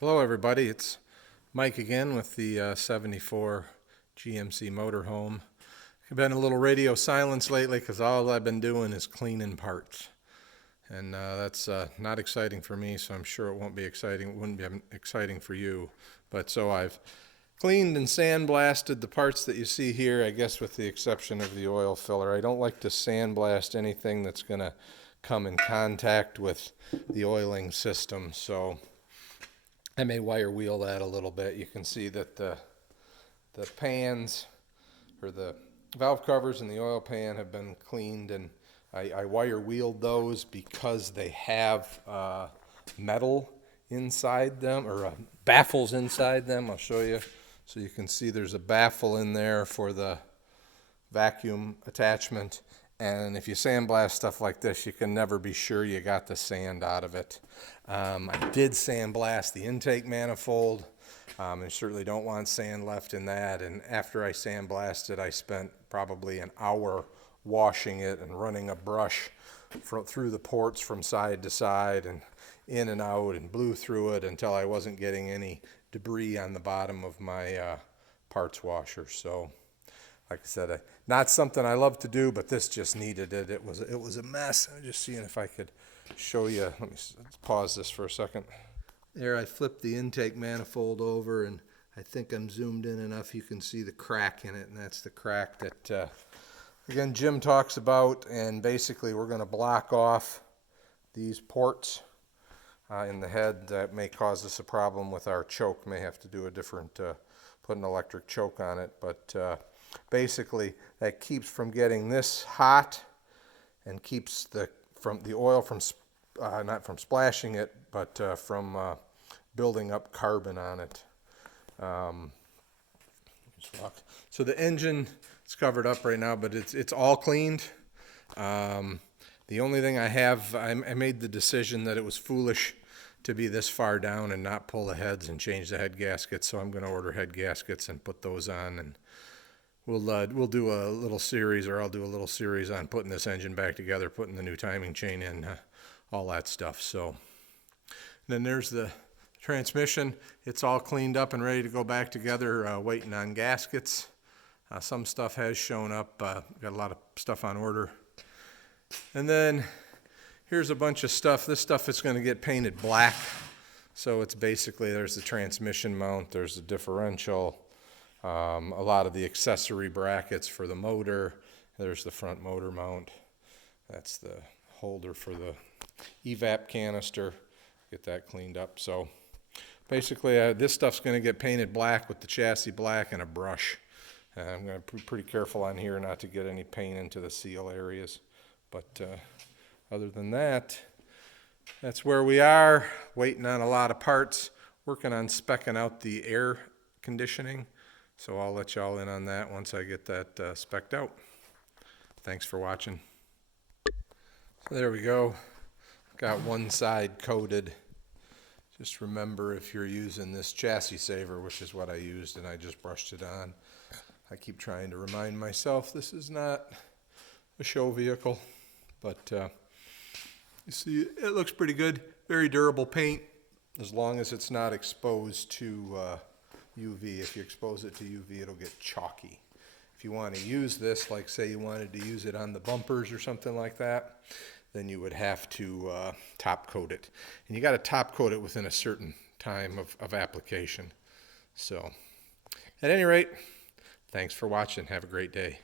Hello everybody, it's Mike again with the 74 GMC Motorhome. I've been a little radio silence lately because all I've been doing is cleaning parts. And that's not exciting for me, so I'm sure it won't be exciting. It wouldn't be exciting for you. But so I've cleaned and sandblasted the parts that you see here, I guess with the exception of the oil filler. I don't like to sandblast anything that's going to come in contact with the oiling system, so I may wire wheel that a little bit. You can see that the pans, or the valve covers and the oil pan, have been cleaned, and I wire wheeled those because they have metal inside them, or baffles inside them. I'll show you. So you can see there's a baffle in there for the vacuum attachment, and if you sandblast stuff like this, you can never be sure you got the sand out of it. I did sandblast the intake manifold, and certainly don't want sand left in that. And after I sandblasted, I spent probably an hour washing it and running a brush through the ports from side to side and in and out, and blew through it until I wasn't getting any debris on the bottom of my parts washer. So like I said, not something I love to do, but this just needed it. It was a mess. I'm just seeing if I could show you. Let me pause this for a second. There, I flipped the intake manifold over, and I think I'm zoomed in enough you can see the crack in it, and that's the crack that, again, Jim talks about. And basically, we're going to block off these ports in the head. That may cause us a problem with our choke. May have to do a different, put an electric choke on it, but basically that keeps from getting this hot and keeps the oil from not from splashing it, but from building up carbon on it. So the engine is covered up right now, but it's all cleaned. The only thing I made the decision that it was foolish to be this far down and not pull the heads and change the head gaskets, so I'm going to order head gaskets and put those on, and we'll do a little series, or I'll do a little series on putting this engine back together, putting the new timing chain in, all that stuff. So then there's the transmission. It's all cleaned up and ready to go back together, waiting on gaskets. Some stuff has shown up. Got a lot of stuff on order. And then here's a bunch of stuff. This stuff is going to get painted black. So it's basically, there's the transmission mount, there's the differential, a lot of the accessory brackets for the motor. There's the front motor mount. That's the holder for the evap canister. Get that cleaned up. So basically, this stuff's going to get painted black with the chassis black and a brush. I'm going to be pretty careful on here not to get any paint into the seal areas. But other than that, that's where we are, waiting on a lot of parts, working on speccing out the air conditioning. So I'll let y'all in on that once I get that specced out. Thanks for watching. So there we go. Got one side coated. Just remember, if you're using this chassis saver, which is what I used, and I just brushed it on, I keep trying to remind myself this is not a show vehicle, but you see it looks pretty good. Very durable paint, as long as it's not exposed to UV. If you expose it to UV, it'll get chalky. If you want to use this, like say you wanted to use it on the bumpers or something like that, then you would have to top coat it. And you got to top coat it within a certain time of application. So at any rate, thanks for watching. Have a great day.